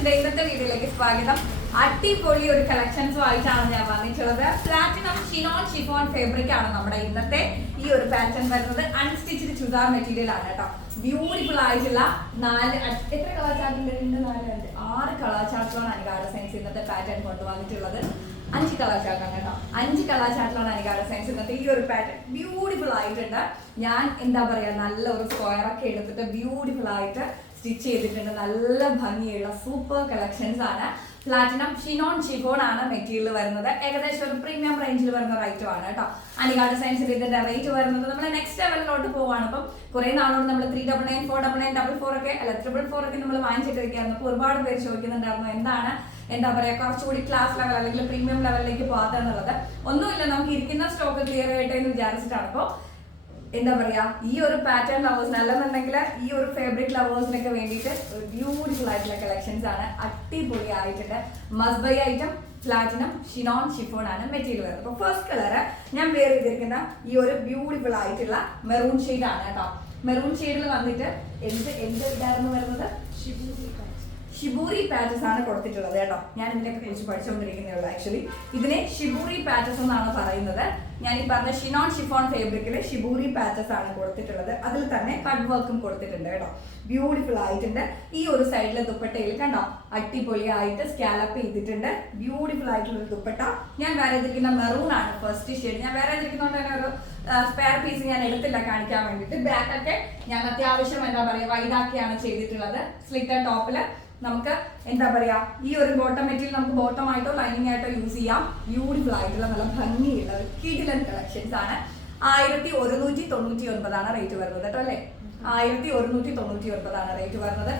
സയൻസിന്റെ ഇന്നത്തെ വീഡിയോയിലേക്ക് സ്വാഗതം. അടിപൊളി ഒരു കളക്ഷൻസുമായിട്ടാണ് ഞാൻ വന്നിട്ടുള്ളത്. പ്ലാറ്റിനം ഷിനോൺ ഷിഫോൺ ഫാബ്രിക് ആണ് നമ്മുടെ ഇന്നത്തെ ഈ ഒരു പാറ്റേൺ വരുന്നത്. അൺസ്റ്റിച്ച്ഡ് ചുരിദാർ മെറ്റീരിയൽ ആണ് കേട്ടോ. ബ്യൂട്ടിഫുൾ ആയിട്ടുള്ള എത്ര കളർ ചാർട്ടുണ്ട്? 6 കളർ ചാർട്ടുകളാണ് അനികാര സയൻസ് ഇന്നത്തെ പാറ്റേൺ കൊണ്ടുവന്നിട്ടുള്ളത്. 5 കളർ ചാർട്ടാണ് കേട്ടോ. 5 കളർ ചാർട്ടിലാണ് അനികാര സയൻസ് ഇന്നത്തെ ഈ ഒരു പാറ്റേൺ. ബ്യൂട്ടിഫുൾ ആയിട്ടുണ്ട്. ഞാൻ എന്താ പറയാ, നല്ല ഒരു സ്ക്വയർ ഒക്കെ എടുത്തിട്ട് ബ്യൂട്ടിഫുൾ ആയിട്ട് സ്റ്റിച്ച് ചെയ്തിട്ടുണ്ട്. നല്ല ഭംഗിയുള്ള സൂപ്പർ കളക്ഷൻസ് ആണ്. പ്ലാറ്റിനം ഷിനോൺ ഷിഫോൺ ആണ് മെറ്റീരിയൽ വരുന്നത്. ഏകദേശം ഒരു പ്രീമിയം റേഞ്ചിൽ വരുന്ന റേറ്റും ആണ് കേട്ടോ. അനികാട് സയൻസിൽ ഇതിന്റെ റേറ്റ് വരുന്നത് നമ്മൾ നെക്സ്റ്റ് ലെവലിലോട്ട് പോവാണ്. അപ്പം കുറെ നാളോട് നമ്മൾ 399, 499, 444 ഒക്കെ അല്ല 444 ഒക്കെ നമ്മൾ വാങ്ങിച്ചിട്ടിരിക്കുകയായിരുന്നു. അപ്പോൾ ഒരുപാട് പേര് ചോദിക്കുന്നുണ്ടായിരുന്നു എന്താണ് എന്താ പറയാ കുറച്ചുകൂടി ക്ലാസ് ലെവൽ അല്ലെങ്കിൽ പ്രീമിയം ലെവലിലേക്ക് പോകാത്തുള്ളത്. ഒന്നുമില്ല, നമുക്ക് ഇരിക്കുന്ന സ്റ്റോക്ക് ക്ലിയർ ആയിട്ട് എന്ന് വിചാരിച്ചിട്ടാണ്. അപ്പോൾ എന്താ പറയാ, ഈ ഒരു പാറ്റേൺ ലവേഴ്സിന് അല്ലെന്നുണ്ടെങ്കിൽ ഈ ഒരു ഫാബ്രിക് ലവേഴ്സിനൊക്കെ വേണ്ടിയിട്ട് ബ്യൂട്ടിഫുൾ ആയിട്ടുള്ള കളക്ഷൻസ് ആണ്. അടിപൊളി ആയിട്ടുണ്ട്. Must by item platinum ഷിനോൺ chiffon ആണ് മെറ്റീരിയൽ വരുന്നത്. അപ്പോൾ ഫസ്റ്റ് കളർ ഞാൻ വെയർ ചെയ്തിരിക്കുന്ന ഈ ഒരു ബ്യൂട്ടിഫുൾ ആയിട്ടുള്ള മെറൂൺ ഷെയ്ഡ് ആണ് കേട്ടോ. മെറൂൺ ഷെയ്ഡിൽ വന്നിട്ട് എന്ത് ഇതായിരുന്നു വരുന്നത്? ഷിബൂരി പാറ്റേഴ്സ് ആണ് കൊടുത്തിട്ടുള്ളത് കേട്ടോ. ഞാൻ ഇതിനൊക്കെ കുറിച്ച് പഠിച്ചുകൊണ്ടിരിക്കുന്നേ ഉള്ളൂ. ആക്ച്വലി ഇതിനെ ഷിബൂരി പാറ്റേഴ്സ് എന്നാണ് പറയുന്നത്. ഞാൻ ഈ പറഞ്ഞ ഷിനോൺ ഷിഫോൺ ഫാബ്രിക്കിൽ ഷിബൂരി പാറ്റേഴ്സ് ആണ് കൊടുത്തിട്ടുള്ളത്. അതിൽ തന്നെ കട്ട് വർക്കും കൊടുത്തിട്ടുണ്ട് കേട്ടോ. ബ്യൂട്ടിഫുൾ ആയിട്ടുണ്ട്. ഈ ഒരു സൈഡിലെ ദുപ്പട്ടയിൽ കണ്ടോ അടിപൊളിയായിട്ട് സ്കാലപ്പ് ചെയ്തിട്ടുണ്ട്. ബ്യൂട്ടിഫുൾ ആയിട്ടുള്ള ഒരു ദുപ്പട്ട. ഞാൻ വേറെ ചെയ്തിരിക്കുന്ന മെറൂൺ ആണ് ഫസ്റ്റ് ഷെയ്ഡ്. ഞാൻ വേറെ ചെയ്തിരിക്കുന്നതുകൊണ്ട് തന്നെ ഒരു സ്പെയർ പീസ് ഞാൻ എടുത്തില്ല കാണിക്കാൻ വേണ്ടിയിട്ട്. ബാക്കൊക്കെ ഞാൻ അത്യാവശ്യം എന്താ പറയുക വൈഡാക്കിയാണ് ചെയ്തിട്ടുള്ളത്. സ്ലിറ്റർ ടോപ്പില് നമുക്ക് എന്താ പറയാ ഈ ഒരു ബോട്ടം മെറ്റീരിയൽ നമുക്ക് ബോട്ടം ആയിട്ടോ ലൈനിങ് ആയിട്ടോ യൂസ് ചെയ്യാം. ബ്യൂട്ടിഫുൾ ആയിട്ടുള്ള നല്ല ഭംഗിയുള്ള ഒരു കിടിലൻ കളക്ഷൻസ് ആണ്. 1199 ആണ് റേറ്റ് വരുന്നത് കേട്ടോ. അല്ലെ 1199 ആണ് റേറ്റ് വരുന്നത്.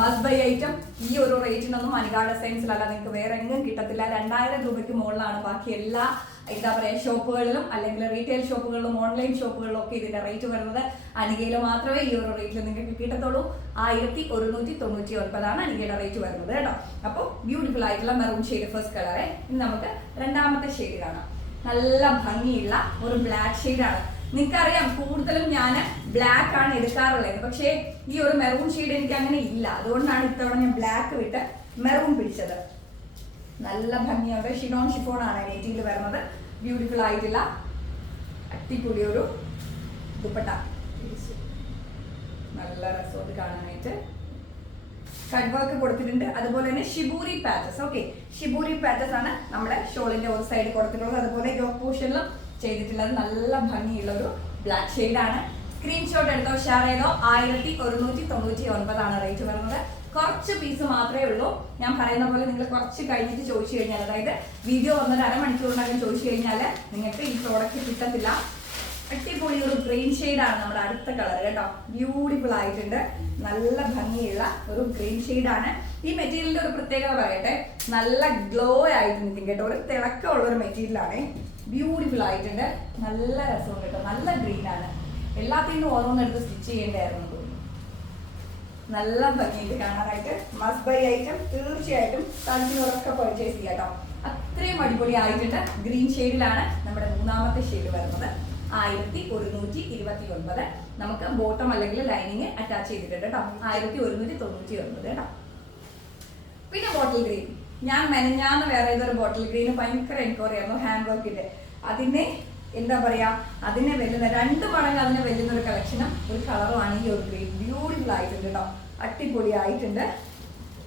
Must by item. ഈ ഒരു റേറ്റിനൊന്നും അനികാ ഡിസൈൻസിലല്ല നിങ്ങൾക്ക് വേറെ എങ്ങും കിട്ടത്തില്ല. 2000 രൂപയ്ക്ക് മുകളിലാണ് ബാക്കി എല്ലാ എന്താ പറയുക ഷോപ്പുകളിലും അല്ലെങ്കിൽ റീറ്റെയിൽ ഷോപ്പുകളിലും ഓൺലൈൻ ഷോപ്പുകളിലും ഒക്കെ ഇതിന്റെ റേറ്റ് വരുന്നത്. അനികയിൽ മാത്രമേ ഈ ഒരു റേറ്റിൽ നിങ്ങൾക്ക് കിട്ടത്തുള്ളൂ. 1199 ആണ് അനികയുടെ റേറ്റ് വരുന്നത് കേട്ടോ. അപ്പോൾ ബ്യൂട്ടിഫുൾ ആയിട്ടുള്ള മെറൂൺ ഷെയ്ഡ് ഫസ്റ്റ് കളറെ. ഇനി നമുക്ക് രണ്ടാമത്തെ ഷെയ്ഡ് കാണാം. നല്ല ഭംഗിയുള്ള ഒരു ബ്ലാക്ക് ഷെയ്ഡാണ്. നിങ്ങൾക്കറിയാം കൂടുതലും ഞാൻ ബ്ലാക്ക് ആണ് എടുക്കാറുള്ളത്. പക്ഷേ ഈ ഒരു മെറൂൺ ഷെയ്ഡ് എനിക്ക് അങ്ങനെ ഇല്ല. അതുകൊണ്ടാണ് ഇത്തവണ ഞാൻ ബ്ലാക്ക് വിട്ട് മെറൂൺ പിടിച്ചത്. നല്ല ഭംഗിയുണ്ട്. ഷിനോൺ ഷിഫോൺ ആണ് മെറ്റീരിയൽ വരുന്നത്. ബ്യൂട്ടിഫുൾ ആയിട്ടുള്ള അടിപൊളി ഒരു ദുപ്പട്ട. നല്ല രസമുണ്ട് കാണാനായിട്ട്. കട്ട് വർക്ക് കൊടുത്തിട്ടുണ്ട്. അതുപോലെ തന്നെ ഷിബൂരി പാറ്റേഴ്സ്. ഓക്കെ, ഷിബൂരി പാറ്റേഴ്സ് ആണ് നമ്മുടെ ഷോളിന്റെ ഒരു സൈഡ് കൊടുത്തിട്ടുള്ളത്. അതുപോലെ യോക്ക് പോർഷനിലും ചെയ്തിട്ടുള്ളത്. നല്ല ഭംഗിയുള്ള ഒരു ബ്ലാക്ക് ഷെയ്ഡ് ആണ്. സ്ക്രീൻഷോട്ട് എടുത്തോ ഷെയർ ചെയ്തോ. 1199 ആണ് റേറ്റ് വരുന്നത്. കുറച്ച് പീസ് മാത്രമേ ഉള്ളൂ. ഞാൻ പറയുന്ന പോലെ നിങ്ങൾ കുറച്ച് കഴിഞ്ഞിട്ട് ചോദിച്ചു കഴിഞ്ഞാൽ, അതായത് വീഡിയോ വന്നൊരു അരമണിക്കൂറിനകം ചോദിച്ചു കഴിഞ്ഞാൽ നിങ്ങൾക്ക് ഈ പ്രോഡക്റ്റ് കിട്ടത്തില്ല. അടിപൊളി ഒരു ഗ്രീൻ ഷെയ്ഡാണ് നമ്മുടെ അടുത്ത കളർ കേട്ടോ. ബ്യൂട്ടിഫുൾ ആയിട്ടുണ്ട്. നല്ല ഭംഗിയുള്ള ഒരു ഗ്രീൻ ഷെയ്ഡാണ്. ഈ മെറ്റീരിയലിന്റെ ഒരു പ്രത്യേകത പറയട്ടെ, നല്ല ഗ്ലോ ആയിട്ട് നിൽക്കും കേട്ടോ. ഒരു തിളക്കമുള്ള ഒരു മെറ്റീരിയലാണ്. ബ്യൂട്ടിഫുൾ ആയിട്ടുണ്ട്. നല്ല രസമുണ്ട് കേട്ടോ. നല്ല ഗ്രീൻ ആണ്. എല്ലാത്തിനും ഓരോന്നെടുത്ത് സ്റ്റിച്ച് ചെയ്യേണ്ടായിരുന്നു തോന്നുന്നു. നല്ല ഭംഗിയുണ്ട് കാണാനായിട്ട്. Must by item. തീർച്ചയായിട്ടും തണുപ്പിനോടൊക്കെ പർച്ചേസ് ചെയ്യാം കേട്ടോ. അത്രയും അടിപൊളി ആയിട്ടുണ്ട്. ഗ്രീൻ ഷെയ്ഡിലാണ് നമ്മുടെ മൂന്നാമത്തെ ഷെയ്ഡ് വരുന്നത്. 1129. നമുക്ക് ബോട്ടം അല്ലെങ്കിൽ ലൈനിങ് അറ്റാച്ച് ചെയ്തിട്ടുണ്ട് കേട്ടോ. 1199 കേട്ടോ. പിന്നെ ബോട്ടിൽ ഗ്രീൻ. ഞാൻ മെനഞ്ഞാന്ന് വേറെ ഏതൊരു ബോട്ടിൽ ഗ്രീന് ഭയങ്കര എൻക്വയറി ആയിരുന്നു ഹാൻഡ് വർക്കിന്റെ. അതിനെ എന്താ പറയാ, അതിനെ വെല്ലുന്ന 2 മടങ്ങ് അതിനെ വെല്ലുന്ന ഒരു കളക്ഷനും ഒരു കളറുമാണ് ഈ ഒരു ഗ്രീൻ. ബ്യൂട്ടിഫുൾ ആയിട്ടുണ്ട് കേട്ടോ. അടിപൊളി ആയിട്ടുണ്ട്.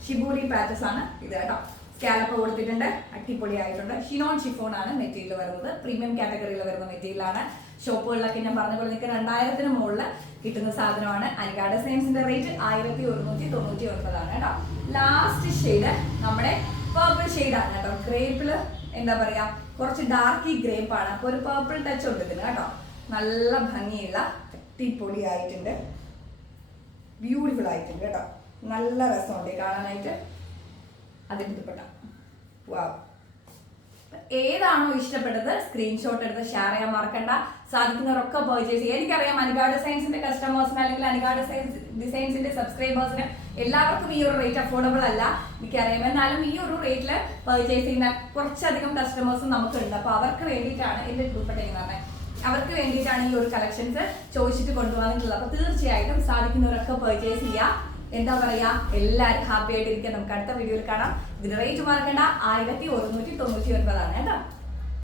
ഷിബൂരി പാറ്റേഴ്സ് ആണ് ഇത് കേട്ടോ. സ്കാലപ്പ് കൊടുത്തിട്ടുണ്ട്. അടിപൊളി ആയിട്ടുണ്ട്. ഷിനോൺ ഷിഫോൺ ആണ് മെറ്റീരിയൽ വരുന്നത്. പ്രീമിയം കാറ്റഗറിയിൽ വരുന്ന മെറ്റീരിയലാണ്. ഷോപ്പുകളിലൊക്കെ ഞാൻ പറഞ്ഞ പോലെ നിങ്ങൾക്ക് 2000-ന് മുകളിൽ കിട്ടുന്ന സാധനമാണ്. അനികാ ഡിസൈൻസിന്റെ റേറ്റ് 1199 ആണ് കേട്ടോ. ലാസ്റ്റ് ഷെയ്ഡ് നമ്മുടെ പേർപ്പിൾ ഷെയ്ഡ് ആണ് കേട്ടോ. ഗ്രേപ്പില് എന്താ പറയാ കുറച്ച് ഡാർക്കി ഗ്രേപ്പ് ആണ്. അപ്പൊ ഒരു പേർപ്പിൾ ടച്ച് ഉണ്ട് ഇതിന് കേട്ടോ. നല്ല ഭംഗിയുള്ള അടിപൊളി ആയിട്ടുണ്ട്. ബ്യൂട്ടിഫുൾ ആയിട്ടുണ്ട് കേട്ടോ. നല്ല രസമുണ്ട് കാണാനായിട്ട്. അതിന് ദുപ്പട്ട. വാവ്. ഏതാണോ ഇഷ്ടപ്പെട്ടത് സ്ക്രീൻഷോട്ട് എടുത്ത് ഷെയർ ചെയ്യാൻ മറക്കണ്ട. സാധിക്കുന്നവരൊക്കെ പർച്ചേസ് ചെയ്യുക. എനിക്കറിയാം അനികാ ഡിസൈൻസിന്റെ കസ്റ്റമേഴ്സിന് അല്ലെങ്കിൽ അനികാ ഡിസൈൻസിന്റെ സബ്സ്ക്രൈബേഴ്സിന് എല്ലാവർക്കും ഈ ഒരു റേറ്റ് അഫോർഡബിൾ അല്ല എനിക്കറിയാം. എന്നാലും ഈ ഒരു റേറ്റിൽ പർച്ചേസ് ചെയ്യുന്ന കുറച്ചധികം കസ്റ്റമേഴ്സും നമുക്കുണ്ട്. അപ്പൊ അവർക്ക് വേണ്ടിയിട്ടാണ് എന്റെ ദുപ്പട്ട എന്ന് പറഞ്ഞത്. അവർക്ക് വേണ്ടിയിട്ടാണ് ഈ ഒരു കളക്ഷൻസ് ചോദിച്ചിട്ട് കൊണ്ടുവന്നിട്ടുള്ളത്. അപ്പൊ തീർച്ചയായിട്ടും സാധിക്കുന്നവരൊക്കെ പർച്ചേസ് ചെയ്യുക. എന്താ പറയാ, എല്ലാവരും ഹാപ്പി ആയിട്ടിരിക്കാൻ. നമുക്ക് അടുത്ത വീഡിയോയിൽ കാണാം. ഇതിന്റെ റേറ്റ് മറക്കണ്ട, 1199 കേട്ടോ.